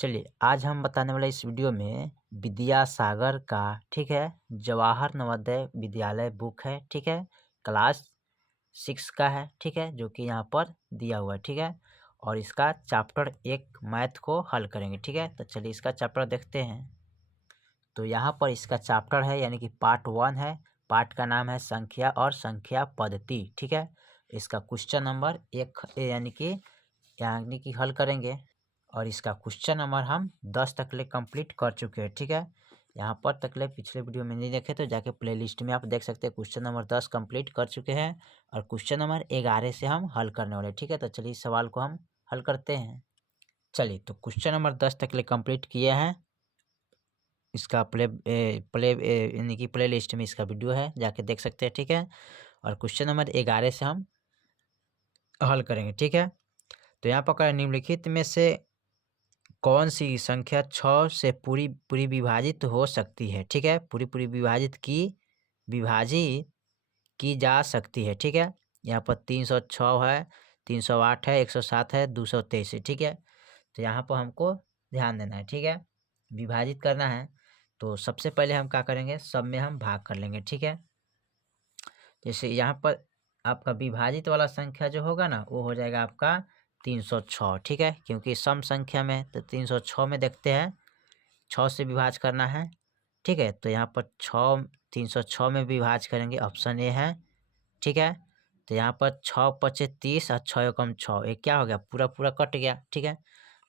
चलिए आज हम बताने वाले इस वीडियो में विद्यासागर का ठीक है जवाहर नवोदय विद्यालय बुक है ठीक है क्लास 6 का है ठीक है जो कि यहाँ पर दिया हुआ है ठीक है। और इसका चैप्टर 1 मैथ को हल करेंगे ठीक है। तो चलिए इसका चैप्टर देखते हैं। तो यहाँ पर इसका चैप्टर है यानी कि पार्ट 1 है। पार्ट का नाम है संख्या और संख्या पद्धति ठीक है। इसका क्वेश्चन नंबर 1 यानी कि हल करेंगे। और इसका क्वेश्चन नंबर हम 10 तकले कंप्लीट कर चुके हैं ठीक है। यहाँ पर तकले पिछले वीडियो में नहीं देखे तो जाके प्लेलिस्ट में आप देख सकते हैं। क्वेश्चन नंबर 10 कंप्लीट कर चुके हैं और क्वेश्चन नंबर 11 से हम हल करने वाले ठीक है। तो चलिए इस सवाल को हम हल करते हैं। चलिए तो क्वेश्चन नंबर 10 तकले कंप्लीट किए हैं। इसका यानी कि प्ले लिस्ट में इसका वीडियो है, जाके देख सकते हैं ठीक है। और क्वेश्चन नंबर 11 से हम हल करेंगे ठीक है। तो यहाँ पर निम्नलिखित में से कौन सी संख्या 6 से पूरी पूरी विभाजित हो सकती है ठीक है। पूरी पूरी विभाजित की जा सकती है ठीक है। यहाँ पर 306 है, 308 है, 107 है, 223 है ठीक है। तो यहाँ पर हमको ध्यान देना है ठीक है, विभाजित करना है। तो सबसे पहले हम क्या करेंगे, सब में हम भाग कर लेंगे ठीक है। जैसे यहाँ पर आपका विभाजित वाला संख्या जो होगा ना वो हो जाएगा आपका 306 ठीक है, क्योंकि सम संख्या में तो 306 में देखते हैं 6 से विभाज करना है ठीक है। तो यहाँ पर 306 में विभाज करेंगे, ऑप्शन ए है ठीक है। तो यहाँ पर 6 पचे 30 और 6 एकम 6, ये क्या हो गया, पूरा पूरा कट गया ठीक है।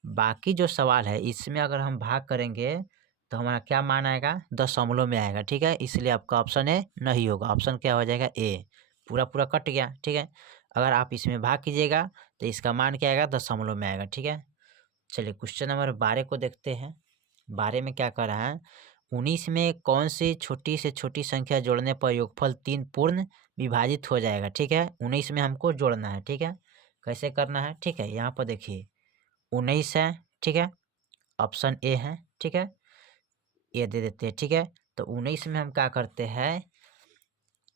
बाकी जो सवाल है इसमें अगर हम भाग करेंगे तो हमारा क्या मान आएगा, दशमलव में आएगा ठीक है। इसलिए आपका ऑप्शन ए नहीं होगा, ऑप्शन क्या हो जाएगा ए, पूरा पूरा कट गया ठीक है। अगर आप इसमें भाग कीजिएगा तो इसका मान क्या आएगा, दशमलव में आएगा ठीक है। चलिए क्वेश्चन नंबर 12 को देखते हैं। 12 में क्या कर रहा है, 19 में कौन सी छोटी से छोटी संख्या जोड़ने पर योगफल 3 पूर्ण विभाजित हो जाएगा ठीक है। 19 में हमको जोड़ना है ठीक है, कैसे करना है ठीक है। यहाँ पर देखिए 19 है ठीक है, ऑप्शन ए है ठीक है, ये दे देते हैं ठीक है। तो 19 में हम क्या करते हैं,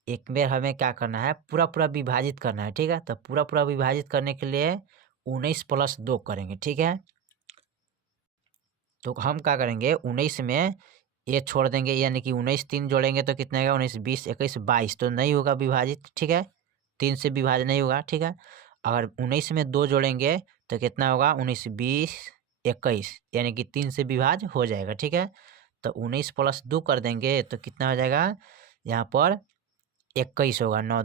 एक बार हमें क्या करना है, पूरा पूरा विभाजित करना है ठीक है। तो पूरा पूरा विभाजित करने के लिए 19 + 2 करेंगे ठीक है। तो हम क्या करेंगे, 19 में ये छोड़ देंगे, यानी कि 19 3 जोड़ेंगे तो कितना आएगा, 19 20 21 22, तो नहीं होगा विभाजित ठीक है, 3 से विभाजन नहीं होगा ठीक है। अगर 19 में 2 जोड़ेंगे तो कितना होगा, 19 20 21, यानी कि 3 से विभाज हो जाएगा ठीक है। तो 19 + 2 कर देंगे तो कितना हो जाएगा, यहाँ पर 21 होगा, 9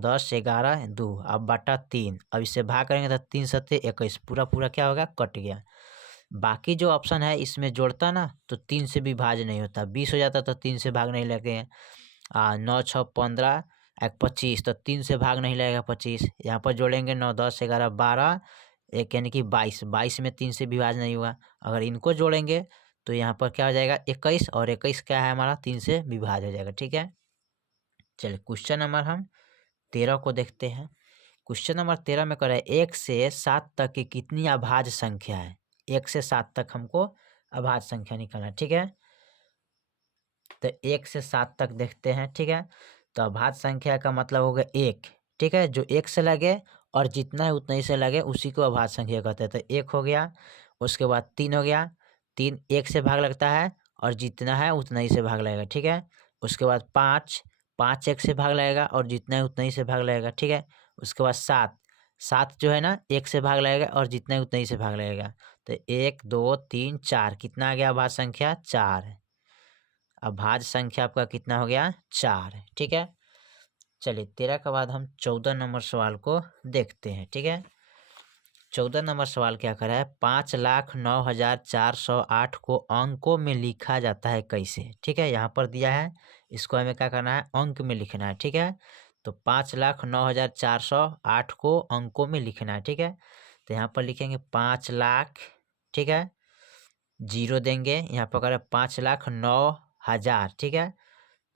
10 11 2, अब बटा 3, अब इससे भाग करेंगे तो 3 7 21, पूरा पूरा क्या होगा, कट गया। बाकी जो ऑप्शन है इसमें जोड़ता ना तो 3 से विभाज नहीं होता, 20 हो जाता तो 3 से भाग नहीं लगे। 9 6 15 एक 25, तो 3 से भाग नहीं लगेगा 25। यहाँ पर जोड़ेंगे 9 10 11 12 एक, यानी कि 22, 22 में 3 से विभाज नहीं हुआ। अगर इनको जोड़ेंगे तो यहाँ पर क्या हो जाएगा 21, और 21 क्या है हमारा, 3 से विभाज हो जाएगा ठीक है। चलिए क्वेश्चन नंबर हम 13 को देखते हैं। क्वेश्चन नंबर 13 में कह रहा है 1 से 7 तक की कितनी अभाज्य संख्या है। 1 से 7 तक हमको अभाज्य संख्या निकालना है ठीक है। तो 1 से 7 तक देखते हैं ठीक है। तो अभाज्य संख्या का मतलब हो गया 1 ठीक है, जो 1 से लगे और जितना है उतना ही से लगे उसी को अभाज्य संख्या कहते हैं। तो 1 हो गया, उसके बाद 3 हो गया, 3 1 से भाग लगता है और जितना है उतना ही से भाग लगेगा ठीक है। उसके बाद 5 5 1 से भाग लगेगा और जितना है उतना ही से भाग लगेगा ठीक है। उसके बाद 7 7 जो है ना 1 से भाग लगेगा और जितना है उतना ही से भाग लगेगा। तो 1 2 3 4, कितना आ गया अभाज्य संख्या, 4। अभाज्य संख्या आपका कितना हो गया, 4 ठीक है। चलिए 13 के बाद हम 14 नंबर सवाल को देखते हैं ठीक है। 14 नंबर सवाल क्या कर रहा है, 5,09,408 को अंकों में लिखा जाता है कैसे ठीक है। यहाँ पर दिया है, इसको हमें क्या करना है, अंक में लिखना है ठीक है। तो 5,09,408 को अंकों में लिखना है ठीक है। तो यहाँ पर लिखेंगे 5 लाख ठीक है, जीरो देंगे, यहाँ पर करें 5,09,000 ठीक है।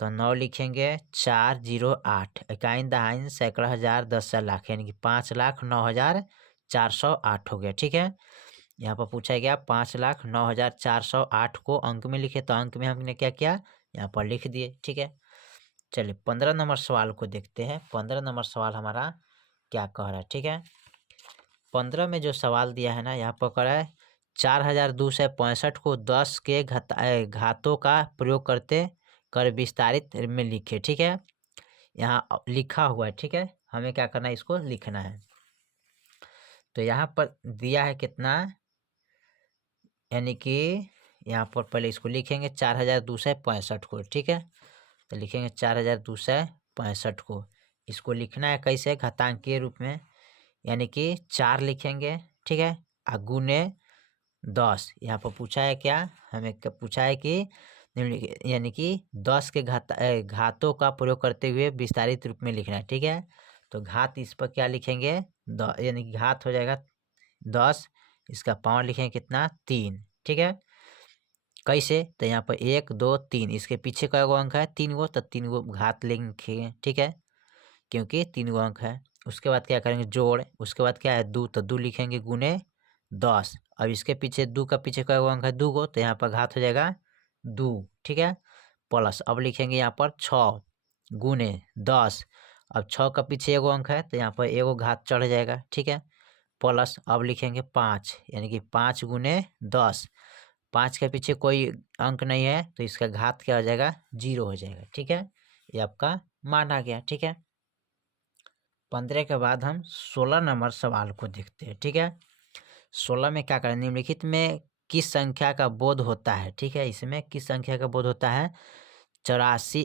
तो 9 लिखेंगे, 4 0 8, इकाइन दहाइन सैकड़ा हजार 10 लाख, यानी कि 5,09,408 हो गया ठीक है। यहाँ पर पूछा गया 5,09,408 को अंक में लिखे, तो अंक में हमने क्या किया, यहाँ पर लिख दिए ठीक है। चलिए 15 नंबर सवाल को देखते हैं। 15 नंबर सवाल हमारा क्या कह रहा है ठीक है। 15 में जो सवाल दिया है ना, यहाँ पर कह रहा है 4265 को 10 के घातों का प्रयोग करते कर विस्तारित में लिखे। ठीक है, यहाँ लिखा हुआ है। ठीक है, हमें क्या करना है, इसको लिखना है। तो यहाँ पर दिया है कितना, यानी कि यहाँ पर पहले इसको लिखेंगे 4265 को। ठीक है, तो लिखेंगे 4265 को। इसको लिखना है कैसे, घातांकीय रूप में, यानी कि 4 लिखेंगे। ठीक है, गुने 10। यहाँ पर पूछा है क्या, हमें पूछा है कि यानी कि 10 के घातों का प्रयोग करते हुए विस्तारित रूप में लिखना है। ठीक है, तो घात इस पर क्या लिखेंगे, यानी कि घात हो जाएगा 10, इसका पावर लिखेंगे कितना, 3। ठीक है, कैसे, तो यहाँ पर 1 2 3, इसके पीछे कै गो अंक है, 3 गो, तो 3 गो घात लिखेंगे। ठीक है, क्योंकि 3 गो अंक है। उसके बाद क्या करेंगे, जोड़, उसके बाद क्या है, 2, तो 2 लिखेंगे गुने 10। अब इसके पीछे 2 का पीछे कै गो अंक है, 2 गो, तो यहाँ पर घात हो जाएगा 2। ठीक है, प्लस अब लिखेंगे यहाँ पर 6 गुने 10। अब 6 का पीछे एगो अंक है, तो यहाँ पर एगो घात चढ़ जाएगा। ठीक है, प्लस अब लिखेंगे 5, यानी कि 5 गुने 10। 5 के पीछे कोई अंक नहीं है, तो इसका घात क्या हो जाएगा, 0 हो जाएगा। ठीक है, ये आपका मान आ गया। ठीक है, 15 के बाद हम 16 नंबर सवाल को देखते हैं। ठीक है, 16 में क्या करें, निम्नलिखित में किस संख्या का बोध होता है। ठीक है, इसमें किस संख्या का बोध होता है, 85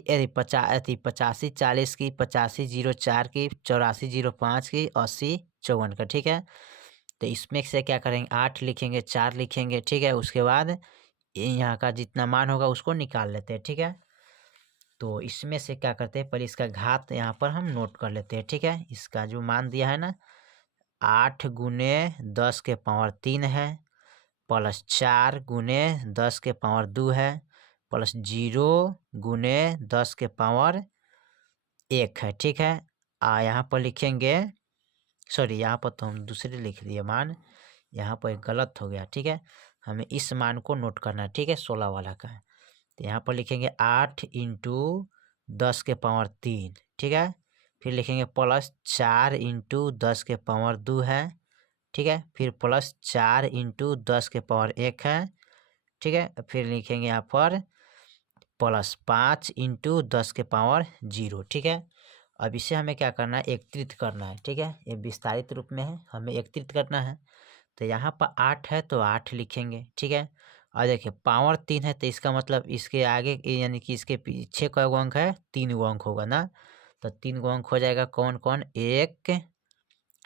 40 की, 85 04 की, 84 05 की, 80 54 का। ठीक है, तो इसमें से क्या करेंगे, 8 लिखेंगे, 4 लिखेंगे। ठीक है, उसके बाद यहाँ का जितना मान होगा उसको निकाल लेते हैं। ठीक है, तो इसमें से क्या करते हैं, पहले इसका घात यहाँ पर हम नोट कर लेते हैं। ठीक है, इसका जो मान दिया है ना, 8 गुने 10 के पावर 3 है, प्लस 4 गुने 10 के पावर 2 है, प्लस 0 गुने 10 के पावर 1 है। ठीक है, यहाँ पर लिखेंगे, सॉरी यहाँ पर तो हम दूसरे लिख दिए मान, यहाँ पर गलत हो गया। ठीक है, हमें इस मान को नोट करना है। ठीक है, 16 वाला का, तो यहाँ पर लिखेंगे 8 इंटू 10 के पावर 3। ठीक है, फिर लिखेंगे प्लस 4 इंटू 10 के पावर 2 है। ठीक है, फिर प्लस 4 इंटू 10 के पावर 1 है। ठीक है, फिर लिखेंगे यहाँ पर प्लस 5 इंटू 10 के पावर 0। ठीक है, अब इसे हमें क्या करना है, एकत्रित करना है। ठीक है, ये विस्तारित रूप में है, हमें एकत्रित करना है। तो यहाँ पर 8 है तो 8 लिखेंगे। ठीक है, और देखिए पावर 3 है, तो इसका मतलब इसके आगे यानी कि इसके पीछे कै गो अंक है, 3 गो अंक होगा ना, तो 3 गो अंक हो जाएगा। कौन कौन, 1,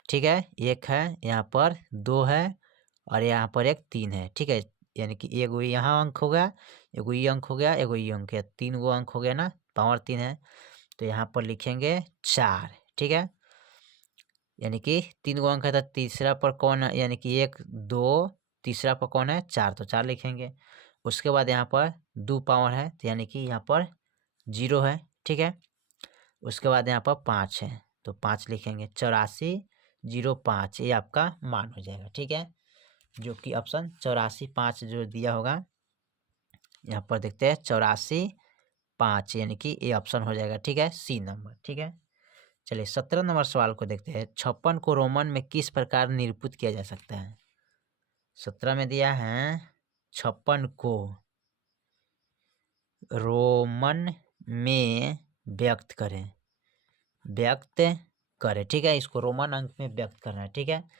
ठीक है, 1 है, यहाँ पर 2 है, और यहाँ पर एक 3 है। ठीक है, यानी कि एगो यहाँ अंक हो गया, एगो ये अंक हो गया, एगो ये अंक है, 3 गो अंक हो गया ना, पावर 3 है, तो यहाँ पर लिखेंगे 4। ठीक है, यानी कि 3 गो अंक है, तो तीसरा पर कौन है, यानी कि 1 2, तीसरा पर कौन है, 4, तो 4 लिखेंगे। उसके बाद यहाँ पर 2 पावर है, तो यानी कि यहाँ पर 0 है। ठीक है, उसके बाद यहाँ पर 5 है, तो 5 लिखेंगे। 84 05 ये आपका मान हो जाएगा। ठीक है, जो कि ऑप्शन 84 5 जो दिया होगा, यहाँ पर देखते हैं 84 5, यानी कि ये ऑप्शन हो जाएगा। ठीक है, सी नंबर। ठीक है, चलिए 17 नंबर सवाल को देखते हैं। 56 को रोमन में किस प्रकार निरूपित किया जा सकता है। 17 में दिया है 56 को रोमन में व्यक्त करें, व्यक्त करें। ठीक है, इसको रोमन अंक में व्यक्त करना है। ठीक है,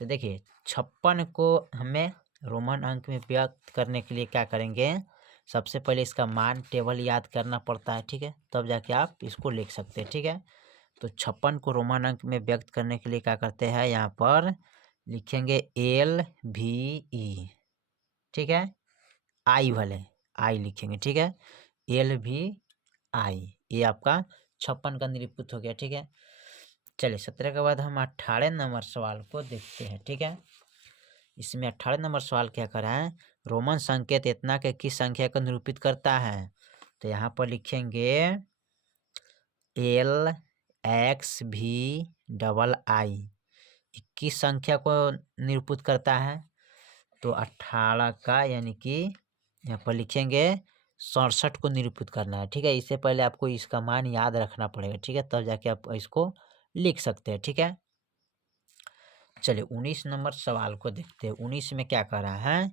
तो देखिए 56 को हमें रोमन अंक में व्यक्त करने के लिए क्या करेंगे, सबसे पहले इसका मान टेबल याद करना पड़ता है। ठीक है, तब जाके आप इसको लिख सकते हैं। ठीक है, तो 56 को रोमन अंक में व्यक्त करने के लिए क्या करते हैं, यहाँ पर लिखेंगे LVE। ठीक है, आई भले आई लिखेंगे। ठीक है, LVI, ये आपका 56 का निरूपित हो गया। ठीक है, चलिए 17 के बाद हम 18 नंबर सवाल को देखते हैं। ठीक है, इसमें 18 नंबर सवाल क्या कर रहा है, रोमन संकेत इतना के किस संख्या को निरूपित करता है। तो यहाँ पर लिखेंगे LXVII, 21 संख्या को निरूपित करता है। तो 18 का, यानी कि यहाँ पर लिखेंगे 67 को निरूपित करना है। ठीक है, इससे पहले आपको इसका मान याद रखना पड़ेगा। ठीक है, तब जाके आप इसको लिख सकते हैं। ठीक है, चलिए 19 नंबर सवाल को देखते हैं। 19 में क्या कह रहा है,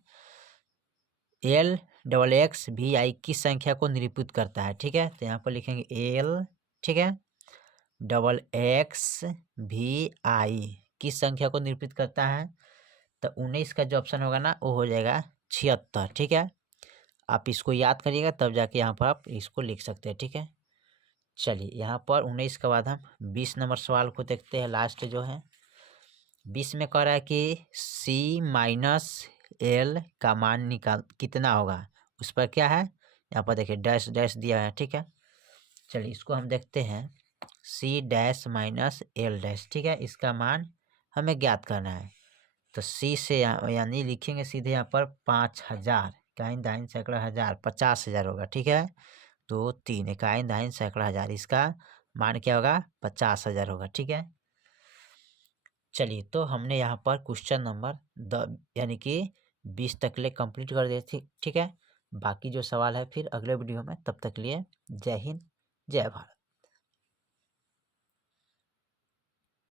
एल डबल एक्स वी आई किस संख्या को निरूपित करता है। ठीक है, तो यहाँ पर लिखेंगे एल, ठीक है, डबल एक्स वी आई किस संख्या को निरूपित करता है। तो 19 का जो ऑप्शन होगा ना वो हो जाएगा 76। ठीक है, आप इसको याद करिएगा तब जाके यहाँ पर आप इसको लिख सकते हैं। ठीक है, चलिए यहाँ पर 19 के बाद हम 20 नंबर सवाल को देखते हैं, लास्ट जो है। 20 में कह रहा है कि सी माइनस एल का मान निकाल कितना होगा, उस पर क्या है, यहाँ पर देखिए डैश डैश दिया है। ठीक है, चलिए इसको हम देखते हैं, C dash minus L dash. ठीक है, इसका मान हमें ज्ञात करना है। तो सी से यानी लिखेंगे सीधे यहाँ पर 5000, इकाई दाइन सैकड़ा हज़ार, 50,000 होगा। ठीक है, 2 3 इकाई दाइन सैकड़ा हज़ार, इसका मान क्या होगा, 50,000 होगा। ठीक है, चलिए तो हमने यहाँ पर क्वेश्चन नंबर यानी कि 20 तक ले कंप्लीट कर दिए थे। ठीक है, बाकी जो सवाल है फिर अगले वीडियो में, तब तक लिए जय हिंद जय भारत।